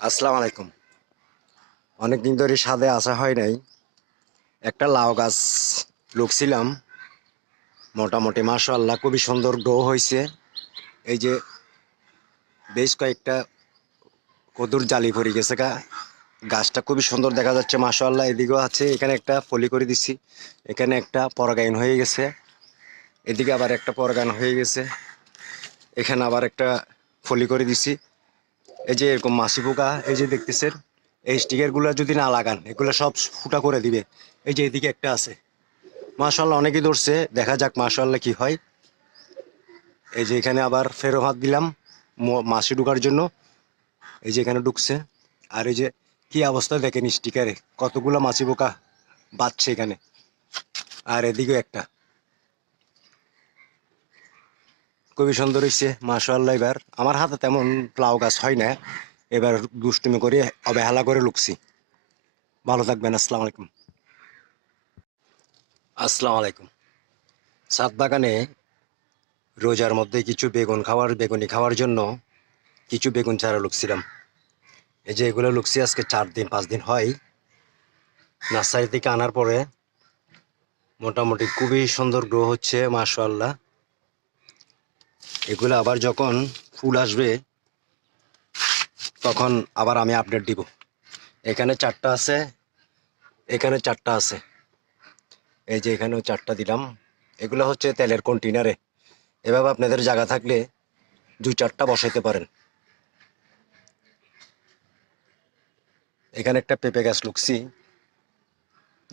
আসসালামু আলাইকুম। অনেকদিন ধরে ছাদে আসা হয় নাই। একটা লাউ গাছ লুকছিলাম, মোটামুটি মাশাআল্লাহ খুবই সুন্দর গ্রো হয়েছে। এই যে বেশ কয়েকটা কদুর জালি পড়ে গেছে গাছটা খুবই সুন্দর দেখা যাচ্ছে মাশাআল্লাহ। এদিকেও আছে, এখানে একটা ফলি করে দিচ্ছি, এখানে একটা পরাগায়ন হয়ে গেছে, এদিকে আবার একটা পরাগায়ন হয়ে গেছে, এখানে আবার একটা ফলি করে দিছি। এই যে এরকম মাছি পোকা এই যে দেখতেছেন, এই স্টিকার গুলা যদি না লাগান এগুলো সব ফুটা করে দিবে। এই যে এদিকে একটা আছে, মাশাআল্লাহ অনেকেই ধরছে, দেখা যাক মাশাআল্লাহ কি হয়। এই যে এখানে আবার ফেরো হাত দিলাম মাছি ঢুকার জন্য, এই যে এখানে ঢুকছে। আর এই যে কি অবস্থা দেখেন, স্টিকারে কতগুলো মাছি পোকা বাঁচছে এখানে। আর এদিকেও একটা, খুবই সুন্দর হয়েছে মাশাআল্লাহ। এবার আমার হাতে তেমন লাউ গাছ হয় না, এবার দুষ্টুমি করে অবহেলা করে লুকছি। ভালো থাকবেন, আসসালামু আলাইকুম। আসসালামু আলাইকুম। ছাদ বাগানে রোজার মধ্যে কিছু বেগুনি খাওয়ার জন্য কিছু বেগুন চারা লুকছিলাম। এই যে এগুলো লুকছি আজকে 4 দিন 5 দিন হয় নার্সারি থেকে আনার পরে। মোটামুটি খুবই সুন্দর গ্রো হচ্ছে মাশাআল্লাহ। এগুলো আবার যখন ফুল আসবে তখন আবার আমি আপডেট দিব। এখানে 4টা আছে, এখানে 4টা আছে, এই যে এখানেও 4টা দিলাম। এগুলো হচ্ছে তেলের কন্টেনারে, এভাবে আপনাদের জায়গা থাকলে 2-4টা বসাইতে পারেন। এখানে একটা পেঁপে গাছ লুকছি,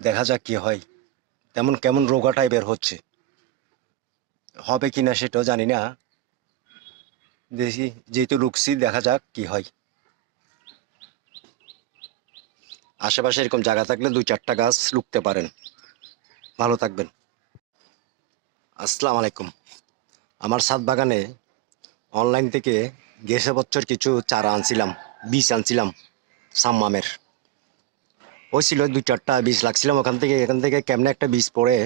দেখা যাক কি হয়। তেমন কেমন রোগা টাইপের হচ্ছে, হবে কিনা সেটাও জানি না। দেখি, যেহেতু লুকছি দেখা যাক কি হয়। আশেপাশে এরকম জায়গা থাকলে 2-4টা গাছ লুকতে পারেন। ভালো থাকবেন, আসসালামু আলাইকুম। আমার ছাদ বাগানে অনলাইন থেকে গেছে বছর কিছু চারা আনছিলাম, বীজ আনছিলাম সাম্মামের। ওই ছিল 2-4টা বীজ লাগছিলাম ওখান থেকে, এখান থেকে কেমনে একটা বীজ পড়ে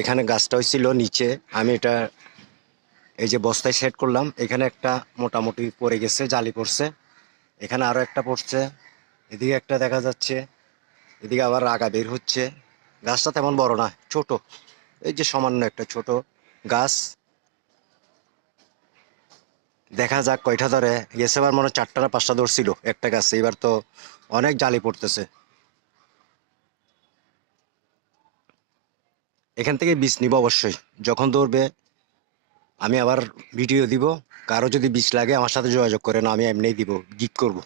এখানে গাছটা হয়েছিল নিচে। আমি এটা এই যে বস্তায় সেট করলাম, এখানে একটা মোটামুটি পড়ে গেছে, জালি পড়ছে, এখানে আরো একটা পড়ছে, এদিকে একটা দেখা যাচ্ছে, এদিকে আবার আগা বের হচ্ছে। গাছটা তেমন বড় না, ছোট, এই যে সামান্য একটা ছোট গাছ। দেখা যাক কয়টা ধরে। গেছে এবার মনে হয় 4টা না 5টা ধরছিল একটা গাছে, এবার তো অনেক জালি পড়তেছে। এখান থেকে বীজ নিব অবশ্যই, যখন ধরবে আমি আবার ভিডিও দিব। কারো যদি বীজ লাগে আমার সাথে যোগাযোগ করেন, আমি এমনিই দিব, গিফট করব।